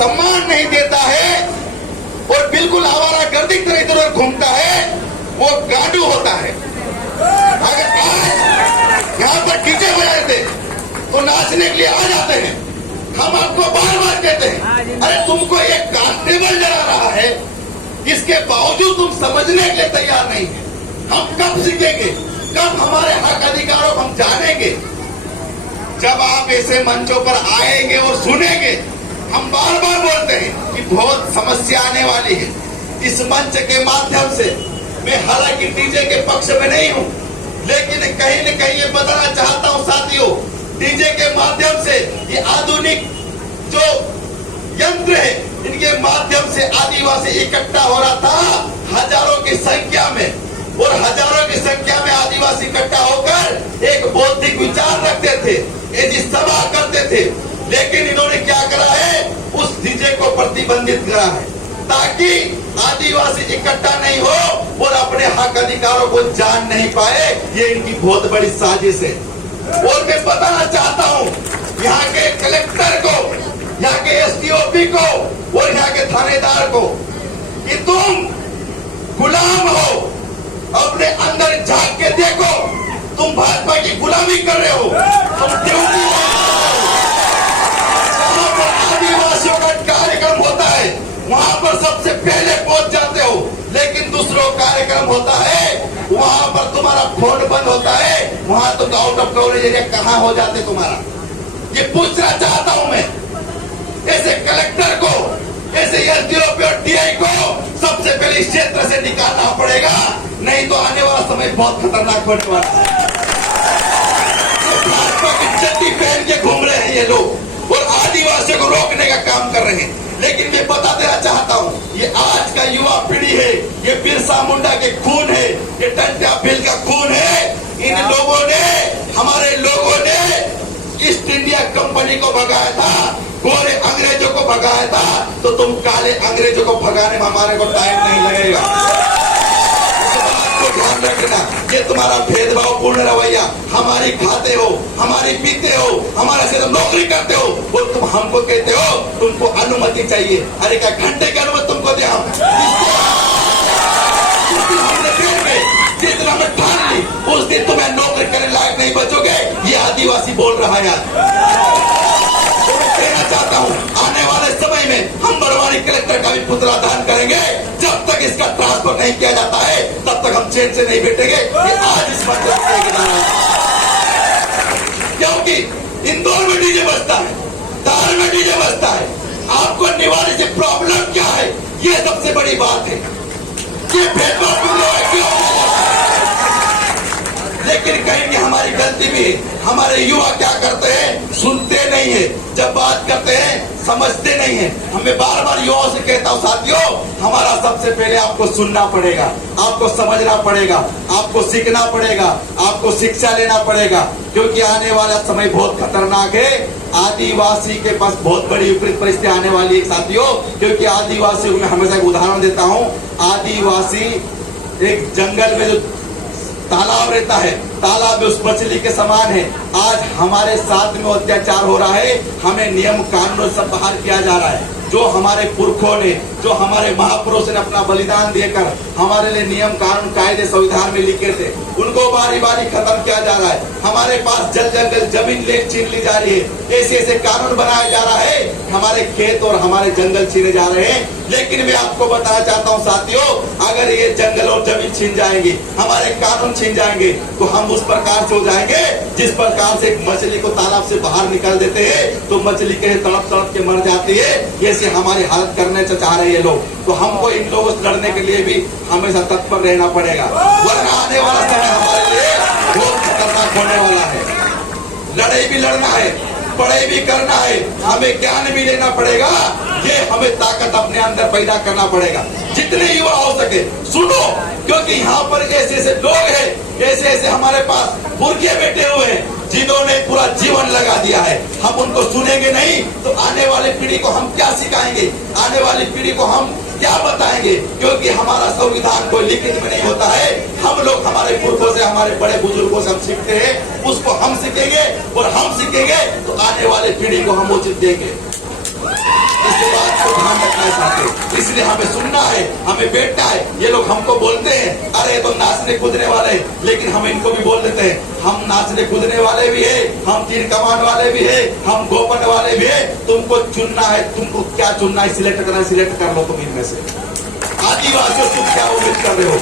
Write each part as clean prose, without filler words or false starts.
सम्मान नहीं देता है और बिल्कुल आवारा गर्दी की तरह इधर उधर घूमता है, वो गांडू होता है। अगर आज यहाँ पर डीजे बजाए थे तो नाचने के लिए आ जाते हैं। हम आपको बार बार कहते हैं, अरे तुमको एक कांस्टेबल जला रहा है, इसके बावजूद तुम समझने के लिए तैयार नहीं है। हम कब सीखेंगे, कब हमारे हक अधिकारों को हम जानेंगे? जब आप ऐसे मंचों पर आएंगे और सुनेंगे। हम बार बार बोलते हैं कि बहुत समस्या आने वाली है। इस मंच के माध्यम से मैं हालांकि डीजे के पक्ष में नहीं हूं, लेकिन कहीं न कहीं ये बताना चाहता हूं साथियों, डीजे के माध्यम से ये आधुनिक जो यंत्र है, इनके माध्यम से आदिवासी इकट्ठा हो रहा था हजारों की संख्या में, और हजारों की संख्या में आदिवासी इकट्ठा होकर एक बौद्धिक विचार रखते थे, ये सभा करते थे। लेकिन इन्होंने क्या करा है, उस डीजे को प्रतिबंधित करा है ताकि आदिवासी इकट्ठा नहीं हो और अपने हक अधिकारों को जान नहीं पाए। ये इनकी बहुत बड़ी साजिश है। और मैं बताना चाहता हूँ यहाँ के कलेक्टर को, यहाँ के एसडीओपी को और यहाँ के थानेदार को कि तुम गुलाम हो, अपने अंदर झांक के देखो, तुम भाजपा की गुलामी कर रहे हो, तुम ड्यूटी आदिवासियों का कार्यक्रम होता है वहां पर सबसे पहले पहुंच जाते हो, लेकिन दूसरों कार्यक्रम होता है वहां पर तुम्हारा फोन बंद होता है, वहां तुम आउट ऑफ कवरेज एरिया कहां हो जाते तुम्हारा। ये पूछना चाहता हूं मैं ऐसे कलेक्टर को, ऐसे एसडीओपी और टीआई को सबसे पहले इस क्षेत्र से निकालना पड़ेगा, नहीं तो आने वाला समय बहुत खतरनाक होने वाला है। भाजपा की चड्डी पहन के घूम रहे हैं ये लोग और आदिवासियों को रोकने का काम कर रहे हैं। लेकिन मैं बता देना चाहता हूँ, ये आज का युवा पीढ़ी है, ये बिरसा मुंडा के खून है, ये टंट्या भिल का खून है। इन लोगों ने, हमारे लोगों ने ईस्ट इंडिया कंपनी को भगाया था, गोरे अंग्रेजों को भगाया था, तो तुम काले अंग्रेजों को भगाने में हमारे को टाइम नहीं लगेगा। ध्यान रखना, ये तुम्हारा भेदभाव पूर्ण रवैया, हमारी खाते हो, हमारी पीते हो, हमारे से नौकरी करते हो और तुम हमको कहते हो तुमको अनुमति चाहिए। अरे क्या घंटे की अनुमति तुमको दे? हम जिस दिन हमने ठान ली उस दिन तुम्हें नौकरी करने लायक नहीं बचोगे, ये आदिवासी बोल रहा है। तो मैं कहना चाहता हूँ आने वाले समय में हम बड़वानी कलेक्टर का भी पुतला दान करेंगे। जब तक इसका ट्रांसफर नहीं किया जाता है तब तक हम चैन से नहीं बैठेंगे। ये आज इस मंच से, क्योंकि इंदौर में डीजे बजता है, धार में डीजे बजता है, आपको निवाड़ी से प्रॉब्लम क्या है, ये सबसे बड़ी बात है। ये भेदभाव क्यों? लेकिन कहीं हमारी गलती भी है। हमारे युवा क्या करते हैं, सुनते नहीं है, जब बात करते हैं समझते नहीं है। हमें बार बार युवाओं से कहता हूँ साथियों, हमारा सबसे पहले आपको सुनना पड़ेगा, आपको समझना पड़ेगा, आपको सीखना पड़ेगा, आपको शिक्षा लेना पड़ेगा, क्योंकि आने वाला समय बहुत खतरनाक है। आदिवासी के पास बहुत बड़ी विपरीत परिस्थिति आने वाली है साथियों, क्योंकि आदिवासी मैं हमेशा एक उदाहरण देता हूँ। आदिवासी एक जंगल में जो तालाब रहता है, तालाब में उस मछली के समान है। आज हमारे साथ में अत्याचार हो रहा है, हमें नियम कानून सब बाहर किया जा रहा है। जो हमारे पुरखों ने, जो हमारे महापुरुषों ने अपना बलिदान देकर हमारे लिए नियम कानून कायदे संविधान में लिखे थे, उनको बारी बारी खत्म किया जा रहा है। हमारे पास जल जंगल जमीन छीन ली जा रही है। ऐसे ऐसे कानून बनाया जा रहा है, हमारे खेत और हमारे जंगल छीने जा रहे हैं। लेकिन मैं आपको बताना चाहता हूँ साथियों, अगर ये जंगल और जमीन छीन जाएंगे, हमारे कानून छीन जाएंगे, तो हम उस प्रकार से हो जाएंगे जिस प्रकार से एक मछली को तालाब से बाहर निकाल देते हैं तो मछली के तड़प तड़प के मर जाती है। ऐसे हमारी हालत करने से चाह रहे हैं लोग। तो हमको इन लोगों से लड़ने के लिए भी हमेशा तत्पर रहना पड़ेगा, वरना आने वाला समय हमारे लिए बहुत खतरनाक होने वाला है। लड़ाई भी लड़ना है, पढ़ाई भी करना है, हमें ज्ञान भी लेना पड़ेगा। ये हमें ताकत अपने अंदर पैदा करना पड़ेगा। जितने युवा हो सके सुनो, क्योंकि यहाँ पर ऐसे ऐसे लोग हैं, ऐसे ऐसे हमारे पास पुरखे बैठे हुए हैं जिन्होंने पूरा जीवन लगा दिया है। हम उनको सुनेंगे नहीं तो आने वाली पीढ़ी को हम क्या सिखाएंगे, आने वाली पीढ़ी को हम क्या बताएंगे? क्योंकि हमारा संविधान कोई लिखित में नहीं होता है। हम लोग हमारे पुरखों से, हमारे बड़े बुजुर्गों से हम सीखते हैं, उसको हम सीखेंगे और हम सीखेंगे तो आने वाली पीढ़ी को हम उचित देंगे। इसके बाद करना है साथियों, इसलिए हमें सुनना है, हमें बैठना है। ये लोग हमको बोलते हैं अरे तो नाचने कूदने वाले, लेकिन हम इनको भी बोल देते हैं हम नाचने कूदने वाले भी है, हम तीर कमान वाले भी है, हम गोपन वाले भी है। तुमको चुनना है, तुमको क्या चुनना है, सिलेक्ट करना है, सिलेक्ट कर लो तुम इनमें से। आदिवासियों तुम क्या उम्मीद कर रहे हो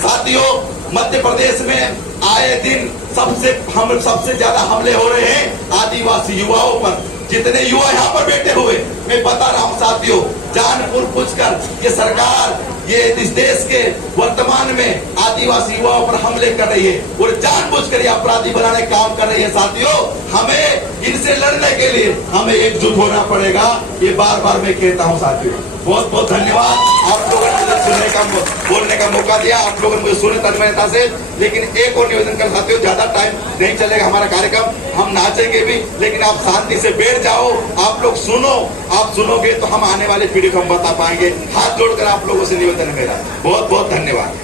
साथियों? मध्य प्रदेश में आए दिन सबसे ज्यादा हमले हो रहे हैं आदिवासी युवाओं पर। जितने युवा यहाँ पर बैठे हुए, मैं बता रहा हूँ साथियों, जानबूझ पूछकर ये सरकार ये इस देश के वर्तमान में आदिवासी युवाओं पर हमले कर रही है और जानबूझकर ये अपराधी बनाने का काम कर रही है साथियों। हमें इनसे लड़ने के लिए हमें एकजुट होना पड़ेगा, ये बार बार मैं कहता हूँ साथियों। बहुत बहुत धन्यवाद, आप लोगों ने मुझे सुनने का बोलने का मौका दिया, आप लोगों ने मुझे सुने तन्मयता से। लेकिन एक और निवेदन कर साथियों, ज्यादा टाइम नहीं चलेगा हमारा कार्यक्रम, हम नाचेंगे भी, लेकिन आप शांति से बैठ जाओ, आप लोग सुनो। आप सुनोगे तो हम आने वाली पीढ़ी को हम बता पाएंगे। हाथ जोड़कर आप लोगों से निवेदन है मेरा। बहुत बहुत धन्यवाद।